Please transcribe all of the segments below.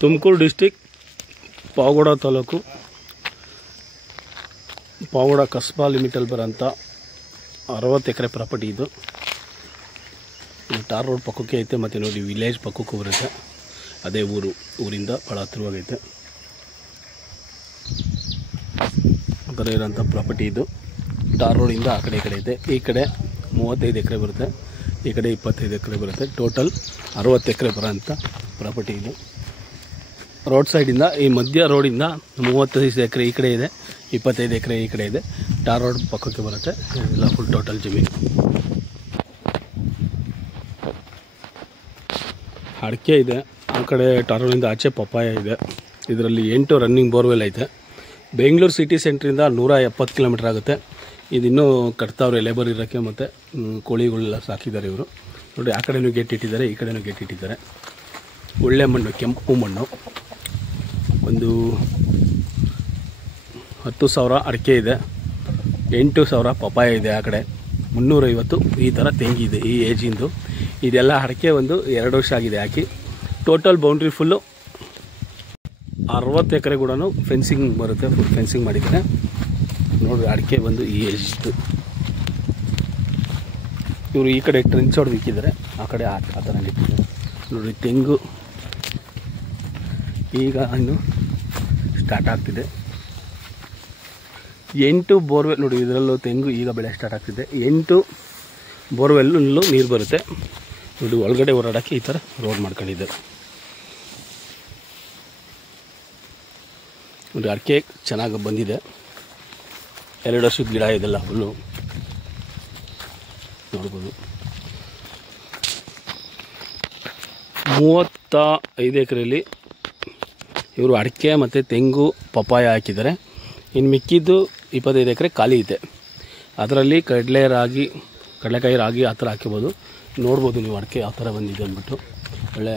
Tumakuru district Pavagada taluk Pavagada ಕಸ್ಬಾ ಲಿಮಿಟಲ್ಲಿ ಬರೋಂಥ 60 ಎಕರೆ property ಇದು. Tar road ಪಕ್ಕಕ್ಕೆ ಐತೆ, ಮತ್ತು ನೋಡಿ ವಿಲೇಜ್ ಪಕ್ಕಕ್ಕೂ ಬರುತ್ತೆ. ಅದೇ ಊರಿಂದ ಭಾಳ ಹತ್ತಿರವಾಗೈತೆ. ಆ ಥರ ಇರೋಂಥ ಪ್ರಾಪರ್ಟಿ ಇದು. ಟಾರ್ ರೋಡಿಂದ ಆ ಕಡೆ ಐತೆ. ಈ ಕಡೆ 35 ಎಕರೆ ಬರುತ್ತೆ, ಈ ಕಡೆ 25 ಎಕರೆ ಬರುತ್ತೆ. ಟೋಟಲ್ 60 ಎಕರೆ ಬರೋಂಥ ಪ್ರಾಪರ್ಟಿ ಇದು. ರೋಡ್ ಸೈಡಿಂದ ಈ ಮಧ್ಯ ರೋಡಿಂದ 35 ಎಕರೆ ಈ ಕಡೆ ಇದೆ, 25 ಎಕರೆ ಈ ಕಡೆ ಇದೆ. ಟಾರ್ ರೋಡ್ ಪಕ್ಕಕ್ಕೆ ಬರುತ್ತೆ. ಎಲ್ಲ ಫುಲ್ ಟೋಟಲ್ ಜಮೀನು. ಅಡಿಕೆ ಇದೆ. ಆ ಕಡೆ ಟಾರ್ ರೋಡಿಂದ ಆಚೆ ಪಪ್ಪಾಯ ಇದೆ. ಇದರಲ್ಲಿ 8 ರನ್ನಿಂಗ್ ಬೋರ್ವೆಲ್ ಐತೆ. ಬೆಂಗಳೂರು ಸಿಟಿ ಸೆಂಟ್ರಿಂದ 170 ಕಿಲೋಮೀಟ್ರ್ ಆಗುತ್ತೆ. ಇದಿನ್ನೂ ಕಟ್ತಾವ್ರೆ ಲೇಬರ್ ಇರೋಕ್ಕೆ, ಮತ್ತು ಕೋಳಿಗಳೆಲ್ಲ ಸಾಕಿದ್ದಾರೆ ಇವರು. ನೋಡಿ, ಆ ಕಡೆನೂ ಗೇಟ್ ಇಟ್ಟಿದ್ದಾರೆ, ಈ ಕಡೆನೂ ಗೇಟ್ ಇಟ್ಟಿದ್ದಾರೆ. ಒಳ್ಳೆ ಮಣ್ಣು, ಕೆಂಪು ಮಣ್ಣು. ಒಂದು 10,000 ಅಡಿಕೆ ಇದೆ, 8,000 ಪಪ್ಪಾಯ ಇದೆ. ಆ ಕಡೆ 350 ಈ ಥರ ತೆಂಗಿದೆ ಈ ಏಜಿಂದು. ಇದೆಲ್ಲ ಅಡಿಕೆ ಒಂದು 2 ವರ್ಷ ಆಗಿದೆ ಹಾಕಿ. ಟೋಟಲ್ ಬೌಂಡ್ರಿ ಫುಲ್ಲು 60 ಎಕರೆ ಕೂಡ ಫೆನ್ಸಿಂಗ್ ಬರುತ್ತೆ. ಫುಲ್ ಫೆನ್ಸಿಂಗ್ ಮಾಡಿದ್ದಾರೆ. ನೋಡಿರಿ, ಅಡಿಕೆ ಬಂದು ಈ ಏಜ್ದು. ಇವರು ಈ ಕಡೆ ಟ್ರೆಂಚ್ ಹೊಡೆದು ಇಕ್ಕಿದ್ದಾರೆ, ಆ ಕಡೆ ಆ ಥರ ಇಟ್ಟಿದ್ದಾರೆ. ನೋಡಿರಿ, ತೆಂಗು ಈಗ ಇನ್ನು ಸ್ಟಾರ್ಟ್ ಆಗ್ತಿದೆ. 8 ಬೋರ್ವೆಲ್ ನೋಡಿ, ಇದರಲ್ಲೂ ತೆಂಗು ಈಗ ಬೆಳೆ ಸ್ಟಾರ್ಟ್ ಆಗ್ತಿದೆ. 8 ಬೋರ್ವೆಲ್ಲೂ ನೀರು ಬರುತ್ತೆ. ನೋಡಿ, ಒಳಗಡೆ ಓಡಾಡೋಕ್ಕೆ ಈ ಥರ ರೋಡ್ ಮಾಡ್ಕೊಂಡಿದ್ದಾರೆ. ನೋಡಿ, ಅಡಿಕೆ ಚೆನ್ನಾಗಿ ಬಂದಿದೆ. 2 ವರ್ಷದ ಗಿಡ ಇದೆಲ್ಲ ಫುಲ್ಲು ನೋಡ್ಬೋದು. 35 ಎಕರೆಯಲ್ಲಿ ಇವರು ಅಡಿಕೆ ಮತ್ತು ತೆಂಗು ಪಪ್ಪಾಯ ಹಾಕಿದ್ದಾರೆ. ಇನ್ನು ಮಿಕ್ಕಿದ್ದು 25 ಎಕರೆ ಖಾಲಿ ಇದೆ. ಅದರಲ್ಲಿ ಕಡಲೆಕಾಯಿ ರಾಗಿ ಆ ಥರ ಹಾಕಿಬೋದು. ನೋಡ್ಬೋದು ನೀವು ಅಡಿಕೆ ಯಾವ ಥರ ಬಂದಿದೆ ಅಂದ್ಬಿಟ್ಟು. ಒಳ್ಳೆ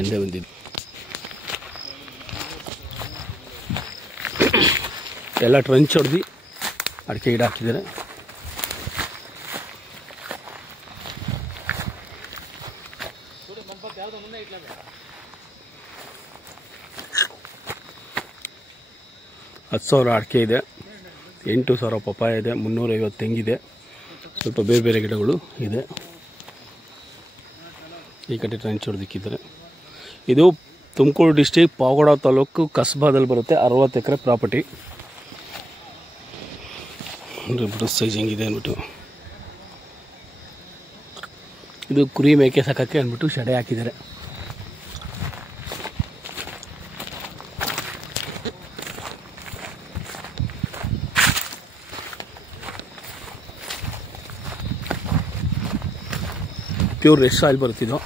ಎಂಡೆ ಬಂದಿದೆ. ಎಲ್ಲ ಟ್ರಂಚ್ ಹೊಡೆದು ಅಡಿಕೆ ಗಿಡ ಹಾಕಿದ್ದಾರೆ. $10,000 ಅಡಿಕೆ ಇದೆ, 8,000 ಪಪ್ಪಾಯ ಇದೆ, 350 ತೆಂಗಿದೆ, ಸ್ವಲ್ಪ ಬೇರೆ ಬೇರೆ ಗಿಡಗಳು ಇದೆ. ಈ ಕಡೆ ಟ್ರೆಂಚ್ ಹೊಡೆದಿಕ್ಕಿದ್ದಾರೆ. ಇದು ತುಮಕೂರು ಡಿಸ್ಟಿಕ್ ಪಾವಗಡ ತಾಲೂಕು ಕಸ್ಬಾದಲ್ಲಿ ಬರುತ್ತೆ. 60 ಎಕರೆ ಪ್ರಾಪರ್ಟಿ. ಸೈಜ್ ಹೆಂಗಿದೆ ಅಂದ್ಬಿಟ್ಟು. ಇದು ಕುರಿ ಮೇಕೆ ಸಾಕಕ್ಕೆ ಅಂದ್ಬಿಟ್ಟು ಶಡೆ ಹಾಕಿದ್ದಾರೆ. ಪ್ಯೂರ್ ರೆಸ್ಟ್ ಆಯಿಲ್ ಬರುತ್ತಿದ್ದು.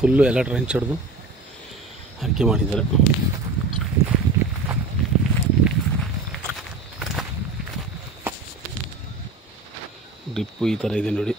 ಫುಲ್ಲು ಎಲ್ಲ ಟ್ರೆಂಚ್ ಹೊಡೆದು ಅಡಿಕೆ ಮಾಡಿದ್ದಾರೆ. ಡ್ರಿಪ್ಪು ಈ ಥರ ಇದೆ ನೋಡಿ.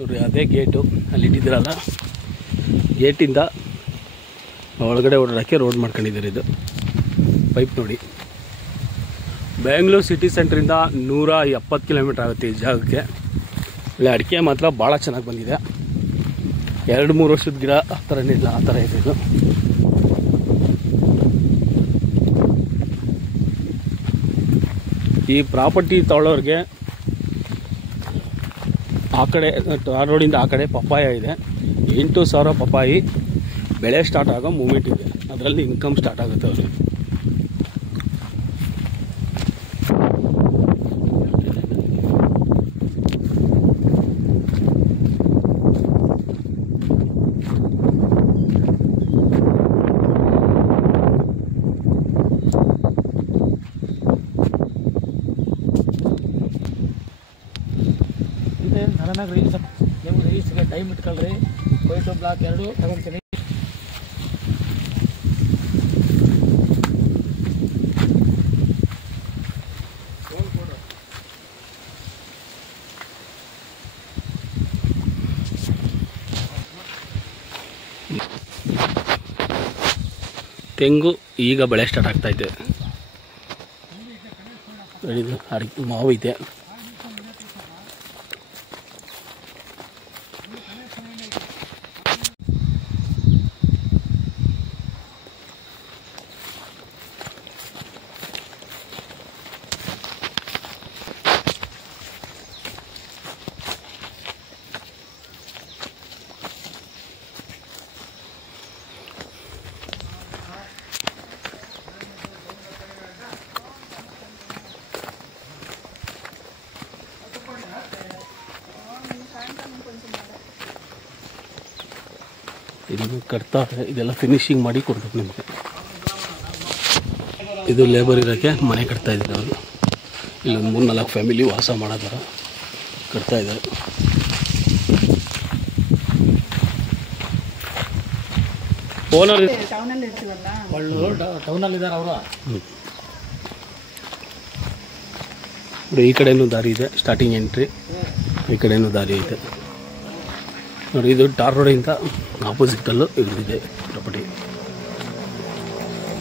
ನೋಡ್ರಿ, ಅದೇ ಗೇಟು ಅಲ್ಲಿ ಇಟ್ಟಿದ್ದೀರಲ್ಲ, ಗೇಟಿಂದ ಒಳಗಡೆ ಓಡಾಡೋಕ್ಕೆ ರೋಡ್ ಮಾಡ್ಕೊಂಡಿದ್ದಾರೆ. ಇದು ಪೈಪ್ ನೋಡಿ. ಬೆಂಗಳೂರು ಸಿಟಿ ಸೆಂಟ್ರಿಂದ 170 ಕಿಲೋಮೀಟ್ರ್ ಆಗುತ್ತೆ ಈ ಜಾಗಕ್ಕೆ. ಇಲ್ಲಿ ಅಡಿಕೆ ಮಾತ್ರ ಭಾಳ ಚೆನ್ನಾಗಿ ಬಂದಿದೆ. 2-3 ವರ್ಷದ ಗಿಡ ಆ ಥರನಿಲ್ಲ, ಆ ಥರ ಇದೆ ಇದು. ಈ ಪ್ರಾಪರ್ಟಿ ತಗೊಳ್ಳೋರಿಗೆ ಆ ಕಡೆ ರೋಡಿಂದ ಆ ಕಡೆ ಪಪ್ಪಾಯ ಇದೆ. 8,000 ಪಪ್ಪಾಯಿ ಬೆಳೆ ಸ್ಟಾರ್ಟ್ ಆಗೋ ಮೂಮೆಂಟ್ ಇದೆ. ಅದರಲ್ಲಿ ಇನ್ಕಮ್ ಸ್ಟಾರ್ಟ್ ಆಗುತ್ತೆ ಅವ್ರಿಗೆ. ನನಗೆ ರೈಸ್ ನೀವು ರೈಸ್ಗೆ ಟೈಮ್ ಇಟ್ಕೊಳ್ರಿ. ವೈಟು ಬ್ಲಾಕ್ 2 ತಗೊಳ್ತೀನಿ. ತೆಂಗು ಈಗ ಬೆಳೆ ಸ್ಟಾರ್ಟ್ ಆಗ್ತಾಯಿದೆ. ಅಡಿಕೆ ಮಾವು ಇದೆ. ಇದನ್ನು ಕಟ್ತಾರೆ, ಇದೆಲ್ಲ ಫಿನಿಶಿಂಗ್ ಮಾಡಿ ಕೊಡ್ಬೇಕು ನಿಮಗೆ. ಇದು ಲೇಬರ್ ಇರೋಕ್ಕೆ ಮನೆ ಕಟ್ತಾ ಇದ್ದಾರೆ ಅವರು. ಇಲ್ಲೊಂದು 3-4 ಫ್ಯಾಮಿಲಿ ವಾಸ ಮಾಡೋ ಥರ ಕಟ್ತಾ ಇದ್ದಾರೆ. ಓನರ್ ಟೌನಲ್ಲಿದ್ದಾರೆ ಅವರು. ಈ ಕಡೆಯೂ ದಾರಿ ಇದೆ, ಸ್ಟಾರ್ಟಿಂಗ್ ಎಂಟ್ರಿ. ಈ ಕಡೆಯೂ ದಾರಿ ಇದೆ ನೋಡಿ. ಇದು ಟಾರ್ ರೋಡಿಂದ ಆಪೋಸಿಟಲ್ಲೂ ಇದಿದೆ ಪ್ರಾಪರ್ಟಿ.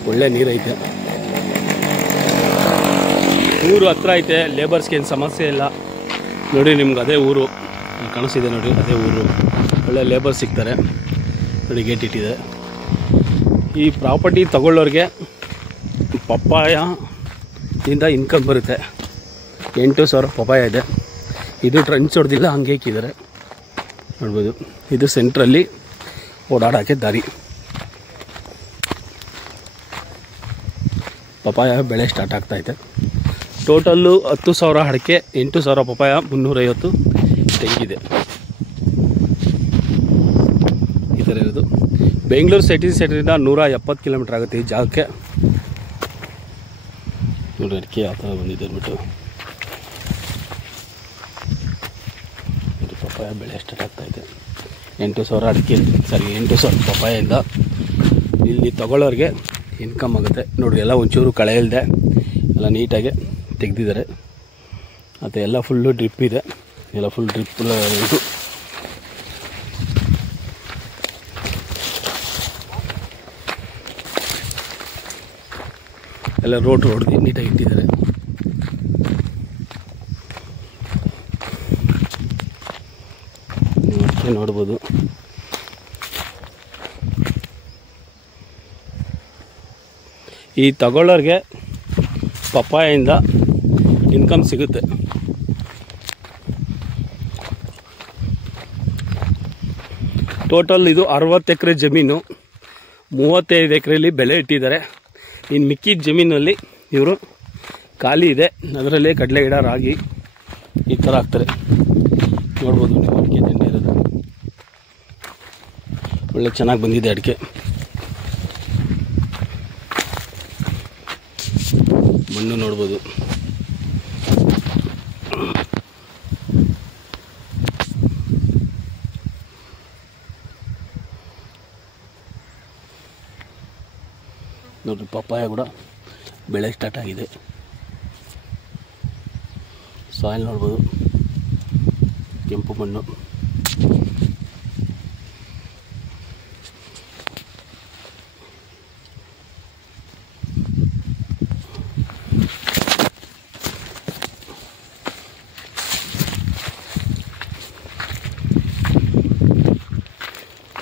ಒಳ್ಳೆ ನೀರೈತೆ, ಊರು ಹತ್ರ ಐತೆ, ಲೇಬರ್ಸ್ಗೆ ಏನು ಸಮಸ್ಯೆ ಇಲ್ಲ ನೋಡಿ. ನಿಮ್ಗೆ ಅದೇ ಊರು ಕಾಣಿಸ್ತಿದೆ ನೋಡಿ, ಅದೇ ಊರು. ಒಳ್ಳೆ ಲೇಬರ್ ಸಿಗ್ತಾರೆ ನೋಡಿ. ಗೇಟ್ ಇಟ್ಟಿದೆ. ಈ ಪ್ರಾಪರ್ಟಿ ತಗೊಳ್ಳೋರಿಗೆ ಪಪ್ಪಾಯದಿಂದ ಇನ್ಕಮ್ ಬರುತ್ತೆ. 8,000 ಪಪ್ಪಾಯ ಇದೆ. ಇದು ಟ್ರಂಚ್ ಹೊಡೆದಿಲ್ಲ, ಹಂಗೆ ಇಕ್ಕಿದ್ದಾರೆ ನೋಡ್ಬೋದು. ಇದು ಸೆಂಟ್ರಲ್ಲಿ ಓಡಾಡೋಕ್ಕೆ ದಾರಿ. ಪಪಾಯ ಬೆಳೆ ಸ್ಟಾರ್ಟ್ ಆಗ್ತಾಯಿದೆ. ಟೋಟಲ್ಲು 10,000 ಅಡಿಕೆ, 8,000 ಪಪಾಯ, 350 ತೆಂಗಿದೆ. ಈ ಥರ ಇರೋದು. ಬೆಂಗಳೂರು ಸಿಟಿ ಸೆಂಟ್ರಿಂದ 170 ಕಿಲೋಮೀಟ್ರ್ ಆಗುತ್ತೆ ಈ ಜಾಗಕ್ಕೆ ನೋಡಿ. ಅಡಿಕೆ ಯಾವ ಥರ ಬಂದಿದೆ ಅಂದ್ಬಿಟ್ಟು. ಪಪಾಯ ಬೆಳೆ ಸ್ಟಾರ್ಟ್ ಆಗ್ತಾಯಿದೆ. 8,000 ಅಡಿಕೆ, 8,000 ಪಪಾಯಿಂದ ಇಲ್ಲಿ ತಗೊಳ್ಳೋರಿಗೆ ಇನ್ಕಮ್ ಆಗುತ್ತೆ ನೋಡಿರಿ. ಎಲ್ಲ ಒಂಚೂರು ಕಳೆ ಇಲ್ಲದೆ ಎಲ್ಲ ನೀಟಾಗಿ ತೆಗೆದಿದ್ದಾರೆ. ಮತ್ತು ಎಲ್ಲ ಫುಲ್ಲು ಡ್ರಿಪ್ ಇದೆ, ಎಲ್ಲ ಫುಲ್ ಡ್ರಿಪ್ ಇದು. ಎಲ್ಲ ರೋಡ್ ಹೊಡೆದು ನೀಟಾಗಿ ಇಟ್ಟಿದ್ದಾರೆ. ನೋಡ್ಬೋದು. ಈ ತಗೊಳ್ಳೋರಿಗೆ ಪಪ್ಪಾಯಿಂದ ಇನ್ಕಮ್ ಸಿಗುತ್ತೆ. ಟೋಟಲ್ ಇದು 60 ಎಕರೆ ಜಮೀನು, 35 ಎಕರೆಯಲ್ಲಿ ಬೆಳೆ ಇಟ್ಟಿದ್ದಾರೆ. ಇನ್ನು ಮಿಕ್ಕಿದ ಜಮೀನಲ್ಲಿ ಇವರು ಖಾಲಿ ಇದೆ, ಅದರಲ್ಲೇ ಕಡಲೆ ಗಿಡ, ರಾಗಿ ಈ ಥರ ಹಾಕ್ತಾರೆ ನೋಡ್ಬೋದು ನೀವು. ಅಡಿಕೆ ದಂಡೆ ಇರೋದು ಒಳ್ಳೆ ಚೆನ್ನಾಗಿ ಬಂದಿದೆ ಅಡಿಕೆ. ಮಣ್ಣು ನೋಡ್ಬೋದು. ನೋಡ್ರಿ ಪಪ್ಪಾಯ ಕೂಡ ಬೆಳೆ ಸ್ಟಾರ್ಟ್ ಆಗಿದೆ. ಸಾಯಿಲ್ ನೋಡ್ಬೋದು, ಕೆಂಪು ಮಣ್ಣು.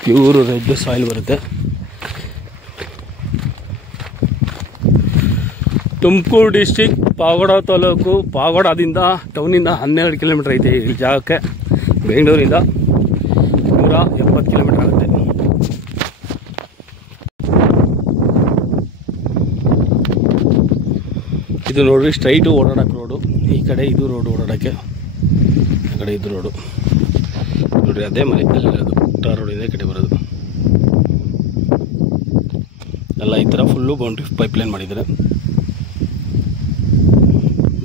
ಪ್ಯೂರ್ ರೆಡ್ ಸಾಯಿಲ್ ಬರುತ್ತೆ. ತುಮಕೂರು ಡಿಸ್ಟಿಕ್, ಪಾವಗಡ ತಾಲೂಕು. ಪಾವಗಡದಿಂದ ಟೌನಿಂದ 12 ಕಿಲೋಮೀಟ್ರ್ ಐತೆ ಈ ಜಾಗಕ್ಕೆ. ಬೆಂಗಳೂರಿಂದ 170 ಕಿಲೋಮೀಟ್ರ್ ಆಗುತ್ತೆ. ಇದು ನೋಡ್ರಿ ಸ್ಟ್ರೈಟು ಓಡಾಡೋಕ್ಕೆ ರೋಡು. ಈ ಕಡೆ ಇದು ರೋಡು ಓಡಾಡೋಕ್ಕೆ, ಆ ಕಡೆ ಇದು ರೋಡು ನೋಡ್ರಿ. ಅದೇ ಮನೆ ಅಲ್ಲಿರೋದು, ಟಾರ್ ರೋಡಿಂದ ಈ ಕಡೆ ಬರೋದು. ಎಲ್ಲ ಈ ಥರ ಫುಲ್ಲು ಬೌಂಡ್ರಿ ಪೈಪ್ಲೈನ್ ಮಾಡಿದ್ದಾರೆ.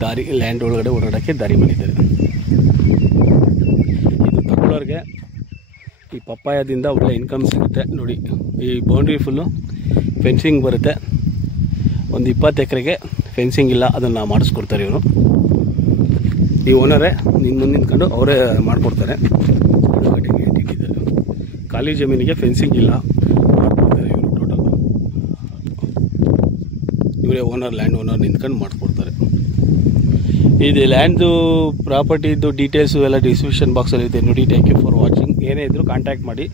ದಾರಿ, ಲ್ಯಾಂಡ್ ಒಳಗಡೆ ಓಡಾಡೋಕ್ಕೆ ದಾರಿ ಮಾಡಿದ್ದಾರೆ. ಇದು ತಗೊಳ್ಳೋರಿಗೆ ಈ ಪಪ್ಪಾಯದಿಂದ ಒಳ್ಳೆ ಇನ್ಕಮ್ ಸಿಗುತ್ತೆ ನೋಡಿ. ಈ ಬೌಂಡ್ರಿ ಫುಲ್ಲು ಫೆನ್ಸಿಂಗ್ ಬರುತ್ತೆ. ಒಂದು 20 ಎಕರೆಗೆ ಫೆನ್ಸಿಂಗ್ ಇಲ್ಲ, ಅದನ್ನು ಮಾಡಿಸ್ಕೊಡ್ತಾರೆ ಇವರು. ಈ ಓನರೇ ನಿನ್ನ ಮುಂದೆ ನಿಂತ್ಕೊಂಡು ಅವರೇ ಮಾಡಿಕೊಡ್ತಾರೆ. ಇಟ್ಟಿದ್ದಾರೆ. ಖಾಲಿ ಜಮೀನಿಗೆ ಫೆನ್ಸಿಂಗ್ ಇಲ್ಲ, ಮಾಡಿಕೊಡ್ತಾರೆ ಇವರು ಟೋಟಲ್. ಇವರೇ ಓನರ್, ಲ್ಯಾಂಡ್ ಓನರ್ ನಿಂತ್ಕೊಂಡು ಮಾಡಿಕೊಡ್ತಾರೆ. ಇದು ಲ್ಯಾಂಡ್ದು ಪ್ರಾಪರ್ಟಿದು ಡೀಟೇಲ್ಸು ಎಲ್ಲ ಡಿಸ್ಕ್ರಿಪ್ಷನ್ ಬಾಕ್ಸಲ್ಲಿ ಇದೆ ನೋಡಿ. Thank you for watching. ಏನೇ ಇದ್ದರೂ ಕಾಂಟ್ಯಾಕ್ಟ್ ಮಾಡಿ.